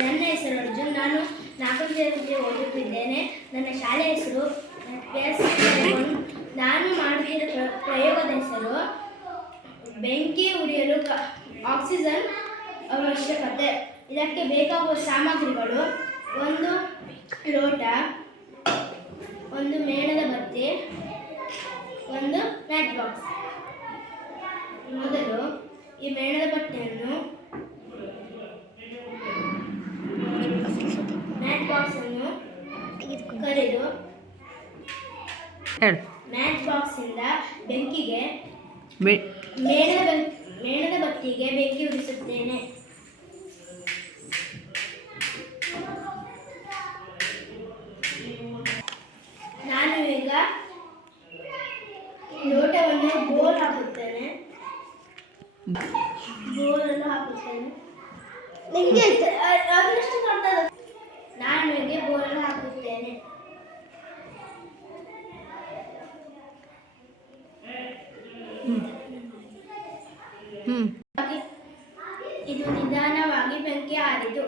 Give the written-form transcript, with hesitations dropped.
ನನ್ನ ಹೆಸರು ಅರ್ಜುನ್. ನಾನು 4ನೇ ತರಗತಿ ಓದುತ್ತಿದ್ದೇನೆ. ನನ್ನ ಶಾಲೆ ಹೆಸರು ಎಸ್. ನಾನು ಮಾಡುತ್ತಿರುವ ಪ್ರಯೋಗದ ಹೆಸರು ಬೆಂಕಿ ಉರಿಯಲು ಆಕ್ಸಿಜನ್ ಅವಶ್ಯಕತೆ. ಇದಕ್ಕೆ ಬೇಕಾಗುವ ಸಾಮಗ್ರಿಗಳು: ಒಂದು ಲೋಟ, ಒಂದು ಮೇಣದ ಬತ್ತಿ, ಒಂದು ಮ್ಯಾಚ್ ಬಾಕ್ಸ್. ಮೊದಲು ಈ ಮೇಣದ ಬತ್ತಿಯನ್ನು ಮ್ಯಾಚ್ ಬಾಕ್ಸ್ ಅನ್ನು ಕರೆದು ಮ್ಯಾಚ್ ಬಾಕ್ಸ್ ಇಂದ ಬೆಂಕಿಗೆ ಮೇಣದ ಬತ್ತಿಗೆ ಬೆಂಕಿ ಉರಿಸುತ್ತೇನೆ. ನಾನು ಈಗ ಲೋಟವನ್ನು ಬೋಲನ್ನು ಹಾಕುತ್ತೇನೆ. ನಾನು ಹೀಗೆ ಬೋಲನ್ನು ಹಾಕುತ್ತೇನೆ. ಇದು ನಿಧಾನವಾಗಿ ಬೆಂಕಿ ಆರಿತು.